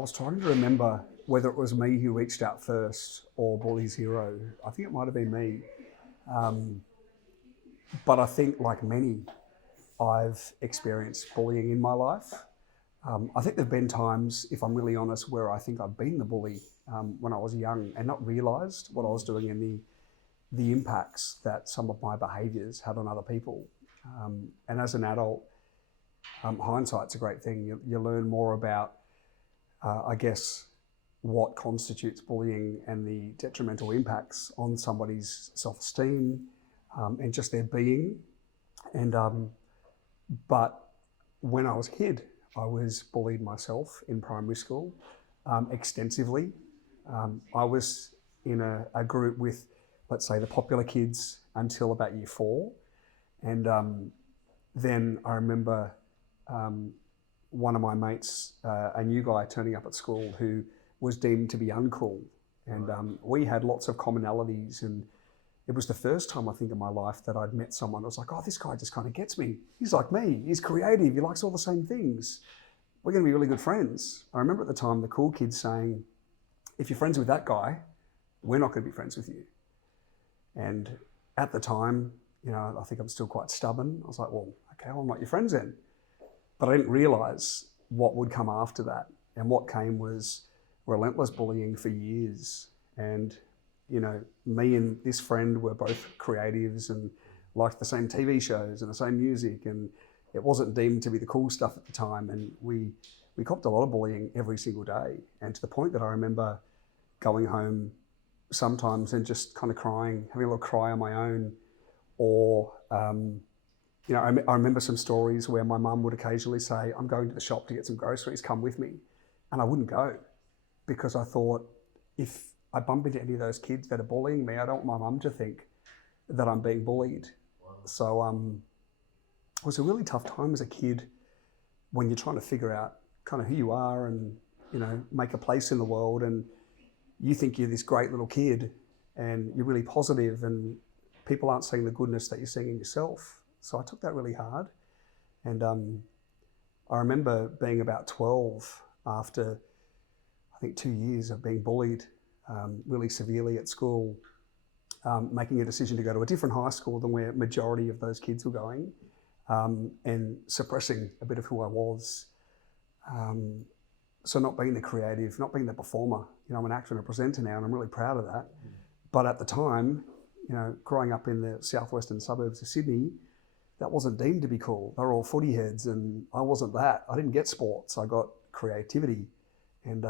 I was trying to remember whether it was me who reached out first or Bully's hero. I think it might have been me. Um, but I think, like many, I've experienced bullying in my life. I think there have been times, if I'm really honest, where I think I've been the bully when I was young and not realised what I was doing and the impacts that some of my behaviours had on other people. And as an adult, hindsight's a great thing. You learn more about, I guess, what constitutes bullying and the detrimental impacts on somebody's self-esteem and just their being. And but when I was a kid, I was bullied myself in primary school extensively. I was in a group with, let's say, the popular kids until about year 4. And then I remember one of my mates, a new guy turning up at school who was deemed to be uncool. And we had lots of commonalities, and it was the first time I think in my life that I'd met someone. I was like, oh, this guy just kind of gets me. He's like me, he's creative, he likes all the same things. We're gonna be really good friends. I remember at the time the cool kids saying, if you're friends with that guy, we're not gonna be friends with you. And at the time, you know, I think I'm still quite stubborn. I was like, well, okay, well, I'm not your friends then. But I didn't realise what would come after that. And what came was relentless bullying for years. And, you know, me and this friend were both creatives and liked the same TV shows and the same music. And it wasn't deemed to be the cool stuff at the time. And we copped a lot of bullying every single day. And to the point that I remember going home sometimes and just kind of crying, having a little cry on my own. Or, you know, I remember some stories where my mum would occasionally say, I'm going to the shop to get some groceries, come with me. And I wouldn't go because I thought, if I bump into any of those kids that are bullying me, I don't want my mum to think that I'm being bullied. Wow. So it was a really tough time as a kid when you're trying to figure out kind of who you are and, you know, make a place in the world. And you think you're this great little kid and you're really positive and people aren't seeing the goodness that you're seeing in yourself. So I took that really hard. And I remember being about 12 after, I think, 2 years of being bullied really severely at school, making a decision to go to a different high school than where majority of those kids were going, and suppressing a bit of who I was. So not being the creative, not being the performer. You know, I'm an actor and a presenter now and I'm really proud of that. But at the time, you know, growing up in the southwestern suburbs of Sydney, that wasn't deemed to be cool. They were all footy heads and I wasn't that. I didn't get sports, I got creativity and,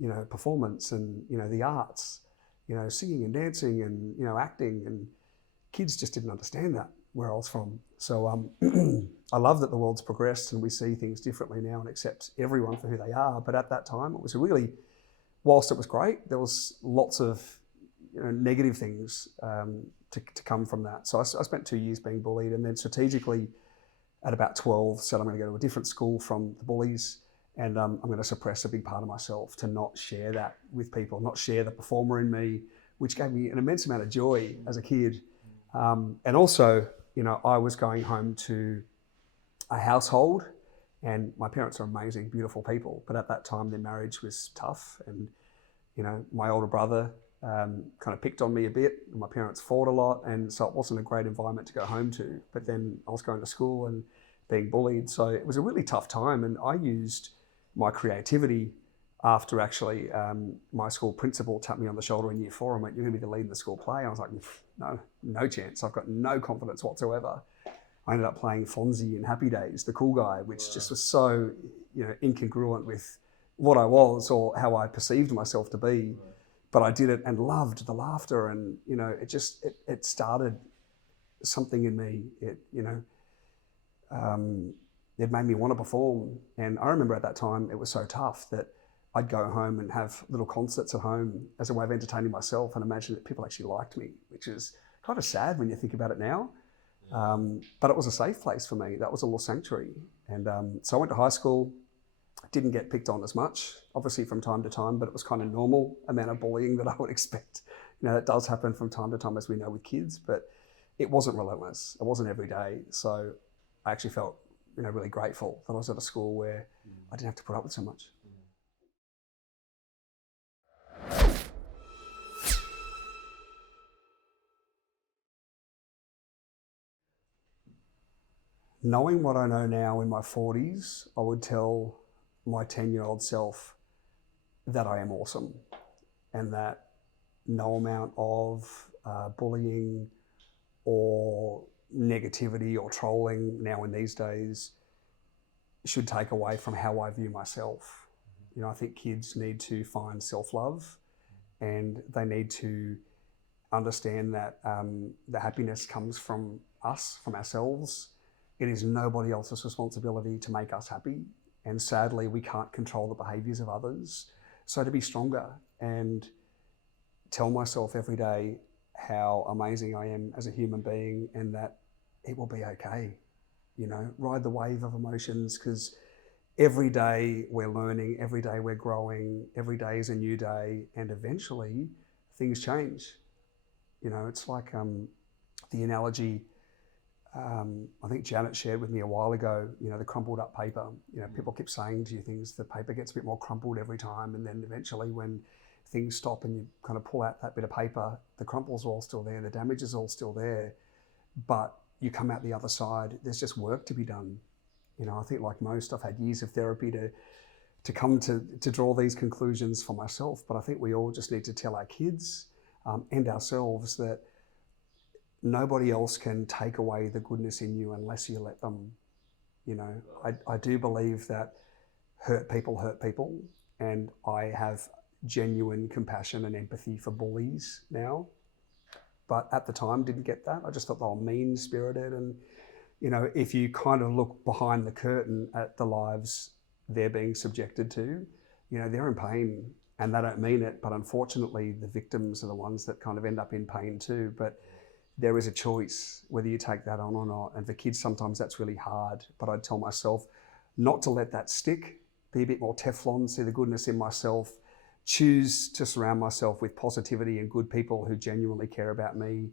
you know, performance and, you know, the arts, you know, singing and dancing and, you know, acting, and kids just didn't understand that where I was from. So I love that the world's progressed and we see things differently now and accept everyone for who they are. But at that time, it was really, whilst it was great, there was lots of, you know, negative things to come from that. So I spent 2 years being bullied, and then strategically at about 12 said I'm going to go to a different school from the bullies, and I'm going to suppress a big part of myself to not share that with people, not share the performer in me, which gave me an immense amount of joy as a kid. And also, you know, I was going home to a household, and my parents are amazing, beautiful people, but at that time their marriage was tough, and, you know, my older brother kind of picked on me a bit. My parents fought a lot, and so it wasn't a great environment to go home to. But then I was going to school and being bullied, so it was a really tough time. And I used my creativity after actually my school principal tapped me on the shoulder in year 4 and went, "You're going to be the lead in the school play." I was like, no chance. I've got no confidence whatsoever. I ended up playing Fonzie in Happy Days, the cool guy, which just was so, you know, incongruent with what I was or how I perceived myself to be. But I did it and loved the laughter, and, you know, it started something in me. It, you know, it made me want to perform. And I remember at that time it was so tough that I'd go home and have little concerts at home as a way of entertaining myself and imagine that people actually liked me, which is kind of sad when you think about it now. But it was a safe place for me. That was a little sanctuary. And so I went to high school. Didn't get picked on as much, obviously from time to time, but it was kind of normal amount of bullying that I would expect. You know, that does happen from time to time, as we know, with kids, but it wasn't relentless. It wasn't every day. So I actually felt, you know, really grateful that I was at a school where I didn't have to put up with so much. knowing what I know now in my 40s, I would tell my 10-year-old self that I am awesome, and that no amount of bullying or negativity or trolling now in these days should take away from how I view myself. You know, I think kids need to find self-love, and they need to understand that the happiness comes from us, from ourselves. It is nobody else's responsibility to make us happy. And sadly, we can't control the behaviours of others. So to be stronger and tell myself every day how amazing I am as a human being, and that it will be okay. You know, ride the wave of emotions, because every day we're learning, every day we're growing, every day is a new day, and eventually things change. You know, it's like the analogy I think Janet shared with me a while ago, you know, the crumpled up paper. You know, people keep saying to you things, the paper gets a bit more crumpled every time, and then eventually when things stop and you kind of pull out that bit of paper, the crumples are all still there, the damage is all still there, but you come out the other side, there's just work to be done. You know, I think like most, I've had years of therapy to come to draw these conclusions for myself, but I think we all just need to tell our kids and ourselves that nobody else can take away the goodness in you unless you let them. You know, I do believe that hurt people, and I have genuine compassion and empathy for bullies now. But at the time, didn't get that. I just thought they were mean-spirited, and you know, if you kind of look behind the curtain at the lives they're being subjected to, you know, they're in pain and they don't mean it. But unfortunately, the victims are the ones that kind of end up in pain too. But there is a choice whether you take that on or not. And for kids, sometimes that's really hard. But I'd tell myself not to let that stick, be a bit more Teflon, see the goodness in myself, choose to surround myself with positivity and good people who genuinely care about me,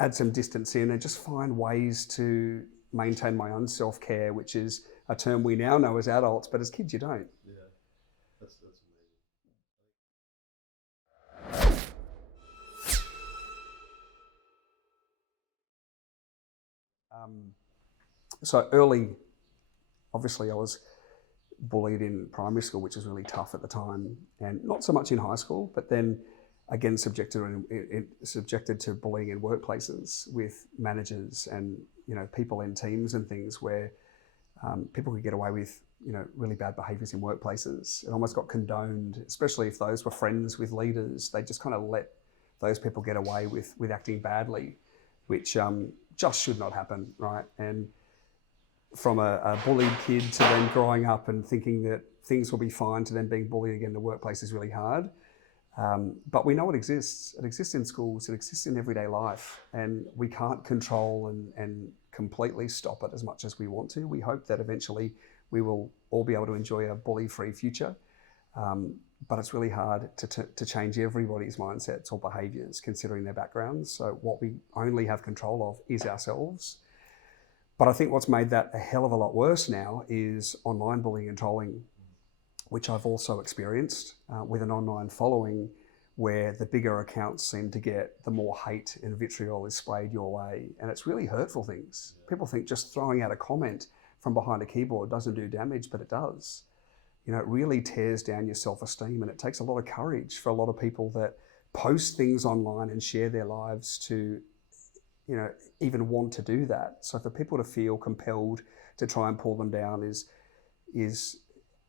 add some distance in, and just find ways to maintain my own self-care, which is a term we now know as adults, but as kids you don't. Yeah, that's amazing. So early, obviously I was bullied in primary school, which was really tough at the time, and not so much in high school, but then again subjected to bullying in workplaces with managers and, you know, people in teams and things where people could get away with, you know, really bad behaviours in workplaces. It almost got condoned, especially if those were friends with leaders. They just kind of let those people get away with acting badly, which just should not happen, right? And from a bullied kid to then growing up and thinking that things will be fine to then being bullied again in the workplace is really hard. But we know it exists. It exists in schools. It exists in everyday life. And we can't control and completely stop it as much as we want to. We hope that eventually we will all be able to enjoy a bully-free future. But it's really hard to change everybody's mindsets or behaviours considering their backgrounds. So what we only have control of is ourselves. But I think what's made that a hell of a lot worse now is online bullying and trolling, which I've also experienced with an online following, where the bigger accounts seem to get, the more hate and vitriol is sprayed your way. And it's really hurtful things. People think just throwing out a comment from behind a keyboard doesn't do damage, but it does. You know, it really tears down your self-esteem, and it takes a lot of courage for a lot of people that post things online and share their lives to, you know, even want to do that. So for people to feel compelled to try and pull them down is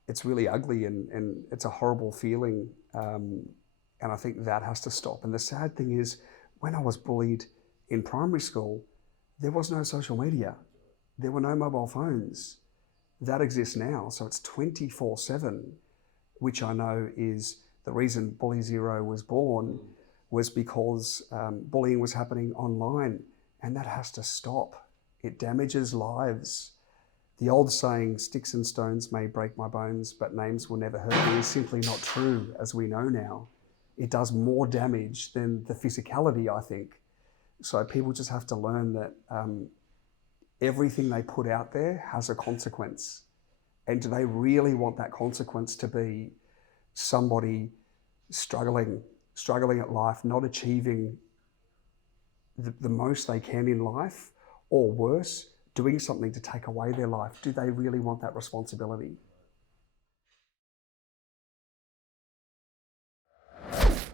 it's really ugly, and it's a horrible feeling. And I think that has to stop. And the sad thing is, when I was bullied in primary school, there was no social media. There were no mobile phones. That exists now. So it's 24/7, which I know is the reason Bully Zero was born, was because bullying was happening online, and that has to stop. It damages lives. The old saying, sticks and stones may break my bones, but names will never hurt me, is simply not true, as we know now. It does more damage than the physicality, I think. So people just have to learn that everything they put out there has a consequence. And do they really want that consequence to be somebody struggling at life, not achieving the most they can in life, or worse, doing something to take away their life, do they really want that responsibility?